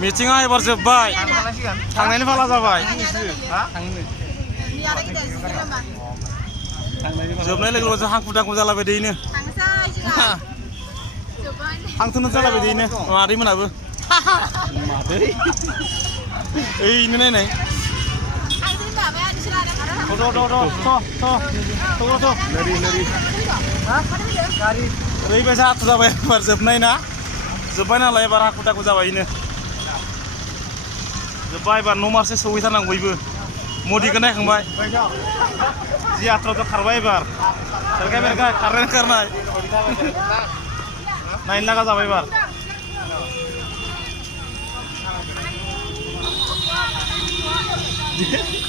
मिटिङा एबार जोब्बाय थांनायनि फाला जाबाय जोबनाय लोगो लोगो हांखु दांखु जालाबाय दैनो हांथुनो जालाबाय दैनो मादै मोनाबो ओइनो नायनाय ओरैबायसा हाखु जाबाय एबार जोबनाय ना जोब्बाय नालाय एबार हाखु दाखु जाबाय इनो जोब्बाय एबार न' मारसे सौहैथारनांगौ बयबो मदिखौ नायखांबाय जि आथ्राथ' खारबाय एबार बेरगाय खारनाय खारनाय नायनो लागा जाबाय एबार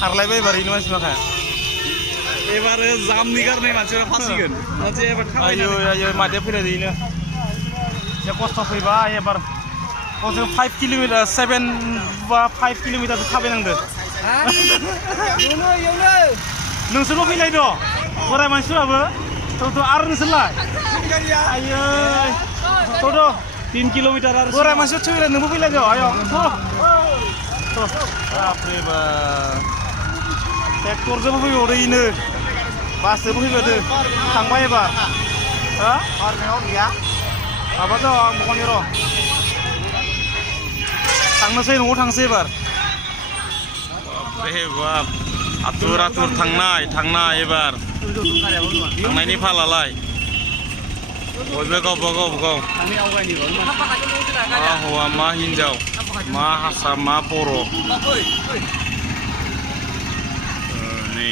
खारलायबाय एबार इनो मानसिफोरा एबार जामनि गारनाय मानसिया फासिगोन आयो आयो मादे फैनाय दैनो एसे खस्थ' फैबाय एबार 5 किल'मिटार 7 बा 5 किल'मिटार थाबायनांदों नोंसोरबो फैलाय दं बोराय मानसिफोराबो थ' आरो नोंसोरलाय आयै थ' 3 किल'मिटार आरो बोराय मानसिफोर थैलाय नोंबो फैलाय दं आयं बापरे बा ट्रेक्टरजोंबो फैबावदो इनो बासजोंबो फैबावदो थांबाय एबार हा माबा दं आं बगानि र' थांनोसै न'आव थांसै एबार बापरे बाप आथुर आथुर थांनाय एबार थांनायनि फालालाय बयबो गावबा गाव मा हौवा मा हिन्जाव मा हारसा मा बर' नै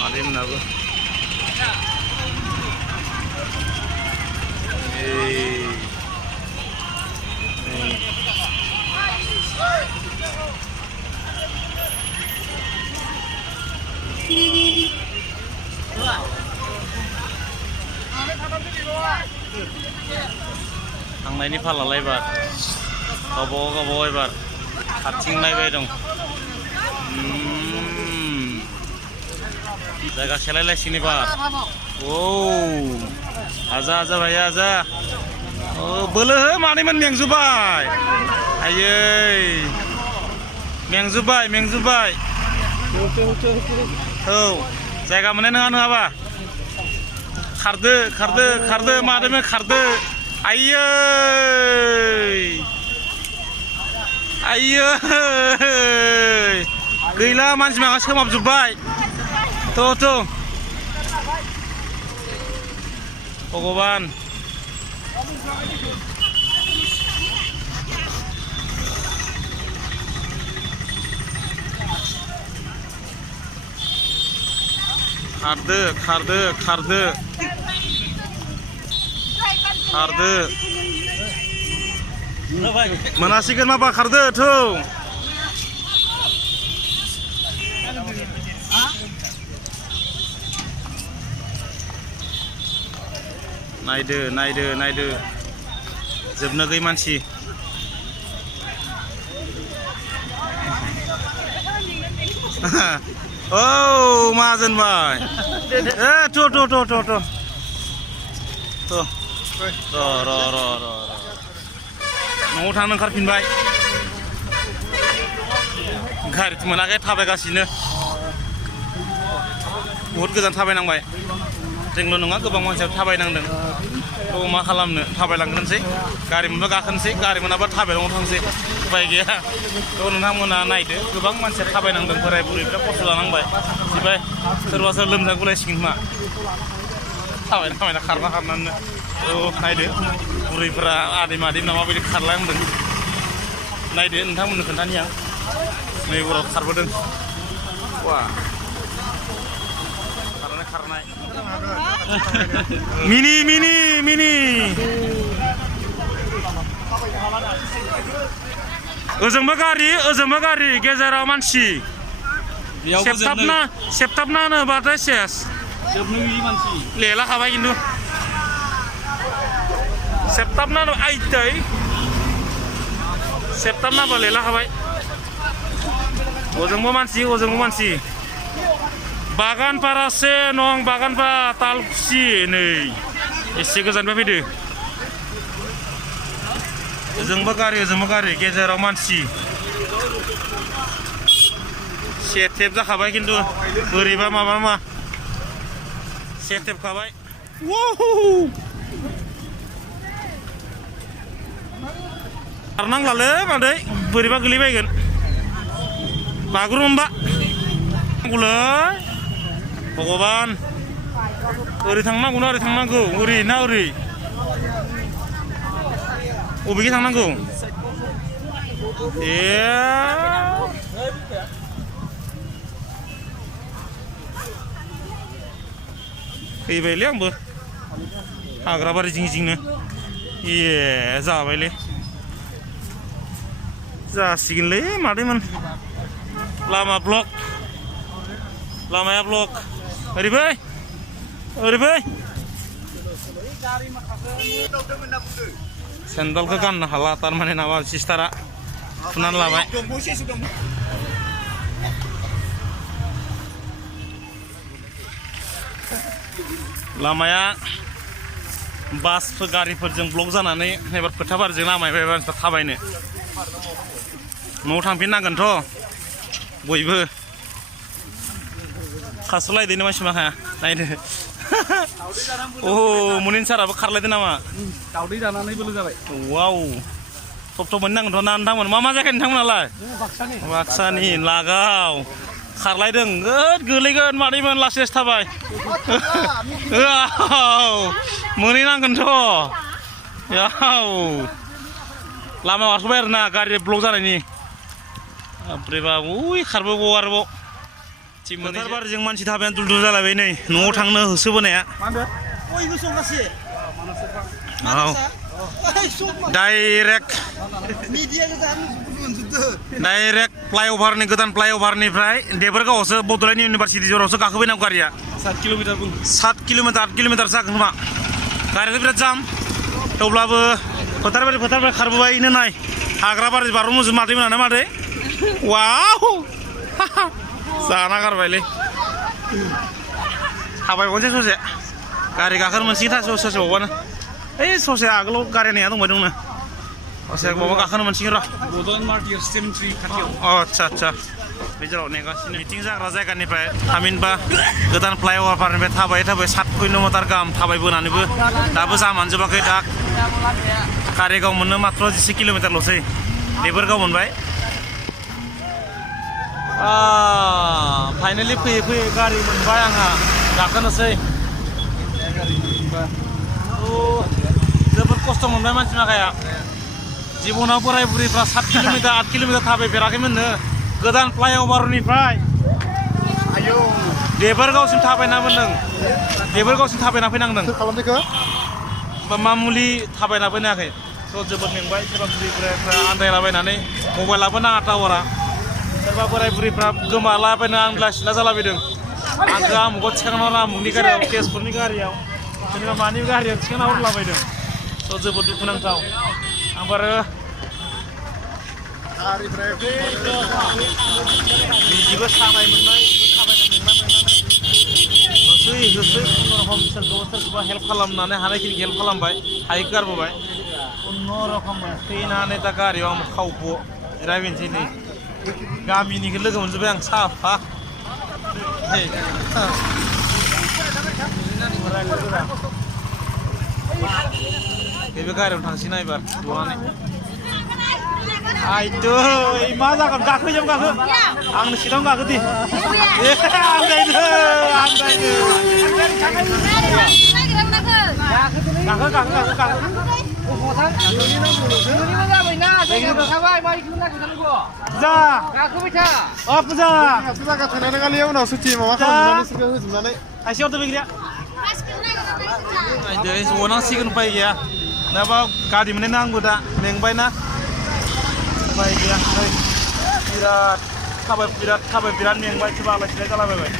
मादै मोनाबो थांनायनि फालालाय एबार गावबागाव एबार खारथिंलायबाय दं जायगा सेलायलायसिगोन एबार औ आजा भाइया आजा बोलो हो मानैमोन मेंजोब्बाय आयै मेंजोब्बाय औ जायगा मोननाय नङाबा खारदो मादैमोन खारदो आयै गैला मानसि माबा सोमाबजोब्बाय थ' भगबान खारदो मोनासिगोन माबा खारदो थौ नायदो जोबनो गैयै मानसि औ माहाजोन भाइ थ' न'आव थांनो ओंखारफिनबाय गारिथ' मोनाखै थाबायगासिनो बहुद गोजान थाबायनांबाय जोंल' नङा गोबां मानसिया थाबायनांदों थ' मा खालामनो थाबायलांग्रोनोसै गारि मोनबा गाखोनोसै गारि मोनाबा थाबायलांनो थांसै उपाय गैया थ' नोंथांमोना नायदो गोबां मानसिया थाबायनांदों बोराय बुरैफ्रा खस्थ' लानांबाय सिबाय सोरबा लोमजागुलायसिगोन खोमा थाबायना खारनानो औ नायदो बुरैफ्रा आदै मादैना माबायदि खारलांदों नायदो नोंथांमोननो खोन्थानि आं नै बराव खारबोदों वा खारनाय मिनि ओजोंबो गारि गेजेराव मानसि सेबथाबना होनोबाथाय सेस जोबनो गैयि मानसि लेला खाबाय खिन्थु सेबथाबना आइदै सेबथाबना होबा लेला खाबाय ओजोंबो मानसि बागानपारासे नं बागानपारा तालकुसि नै एसे गोजाननिफ्राय फैदो ओजोंबो गारि गेजेराव मानसि सेटेप जाखाबाय खिन्थु बोरैबा माबा सेटेप खाबाय खारनांलालै मादै बोरैबा गोलैबायगोन बागुरुम्बा नांगौलै भगबान ओरै थांनांगौ ना ओरै थांनांगौ ओरै ना ओरै बबेखै थांनांगौ फैबायलै आंबो हाग्राबारि जिं-जिंनो जाबायलै जासिगोनलै मादैमोन लामाया ब्लक ओरै सेन्देलखौ गाननो हाला थारमाने नामा सिस्टारा फुनानै लाबाय लामाया बास गारिफोरजों ब्लक जानानै एबार फोथाबारिजों लामानिफ्राय मानसिफ्रा थाबायनो न'आव थांफिननांगोनथ' बयबो खारसलायदों मानसि माखाया नायदो मुनिन साराबो खारलायदों नामा दावदै जानानै बोलो जाबाय वाव थब मोननांगोनथ' ना नोंथांमोन मा जायगानि नोंथांमोनालाय बाक्सानि लागाव खारलायदों गोलैगोन मादैमोन लासैसो थाबाय मोनहैनांगोनथ' लामा बारस'बाय आरोना गारि ब्लक जानायनि बापरे बाप खारबोबाव आरोबाव फोथारबारिजों मानसि थाबायानो दुल जालायबाय नै न'आव थांनो होसोबोनाया डाइरेक्ट फ्लाइअभारनि गोदान फ्लाइअभारनिफ्राय देबोरगावआवसो बड'लेण्ड इउनिभारसिटि जरावसो गाखोबोनांगौ गारिया 7 किल'मिटार 8 किल'मिटार जागोन खोमा गारियाथ' बिराद जाम थेवब्लाबो फोथारबारि खारबोबायनो नाय हाग्राबारि बार'मोजों मादैमोनानो मादै वाव जाना गारबायलै थाबायबावनोसै ससे गारि गाखोनो मोनसिगोन ससे बावबानो ससे आगोलाव गारि नेना दंबाय दंनो ससे बावबा गाखोनो मोनसिगोन र' आदसा बे जेराव नेगासिनो मिटिं जाग्रा जायगानिफ्राय थामहिनबा गोदान फ्लाइअभारनिफ्राय थाबाय 7 किल'मिटार गाहाम थाबायबोनानैबो दाबो जामानो जोबाखै दा कारिगाव मोननो मात्र 10 किल'मिटारल'सै देबोरगाव मोनबाय फाइनालि फैयै गारि मोनबाय आंहा गाखोनोसै जोबोद खस्थ' मोनबाय मानसि माखाया जिबनाव बोराय बुरैफ्रा 7 किल'मिटार 8 किल'मिटार थाबायफेराखैमोननो गोदान फ्लाइअभारनिफ्राय देबोरगावसिम थाबायना मोनदों देबोरगावसिम थाबायना फैनांदों मामुलि थाबायना फैनायाखै थ' जोबोद मेंबाय सोरबा बुरैफ्रा आन्दायलाबायनानै मबाइलाबो नाङा टावारा सोरबा बोराय बुरैफ्रा गोमालाबायनो आंग्ला सिला जालाबायदों आंखौ आमुखौ थिखांना आमुखनि गारियाव तेजपुरनि गारियाव जेनेबा मानि गारियाव थिखांना हरलाबायदों थ' जोबोद दुखुनांथाव आंबो आरो निजिबो सानाय मोननाय थाबायनाय होसोयै खुनुरखम सोरखौबा हेल्प खालामनानै हानायखिनि हेल्प खालामबाय हायैखौ गारबोबाय खुनुरखम फैनानै दा गारियाव आं खावख' जिरायफिनसै नै गामिनिखौ लोगो मोनजोब्बाय आं साफा बे गारियाव थांसै ना एबार जनानै आयदै मा जागोन गाखो आंनो सिगां गाखो दे आन्दायदो उनाव सुथि माबा खालामनानै होजोबनानै खायसेयावथ' बैग्रिया जनांसिगोन उपाय गैया नङाबा गारि मोननाय आंबो दा मेंबायना उपाय गैया बिराद मेंबाय सोरबा आलाय सिलाय जालाबायबाय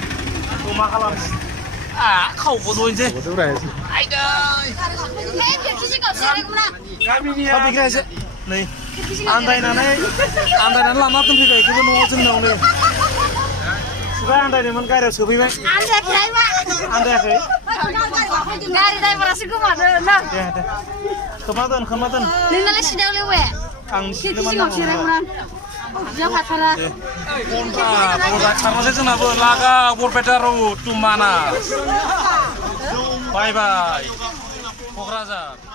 थ' मा खालामनो खावबो दनोसै नै आन्दायनानै लाना दोनफैबाय बेखौबो न'आव जोंनावनो सिबाय आन्दायदोंमोन गारियाव सोफैबाय आन्दायाखै गारि ड्राइभारासो गोमादों ना दे खोमा दोन नोंनालाय सिदायाव लेवे आं सिगाङाव सिरायमोन बियाव हाथारा खारनोसै जोंनाबो लागा बरपेटा रौद टु मानास बाय बाय क'क्राझार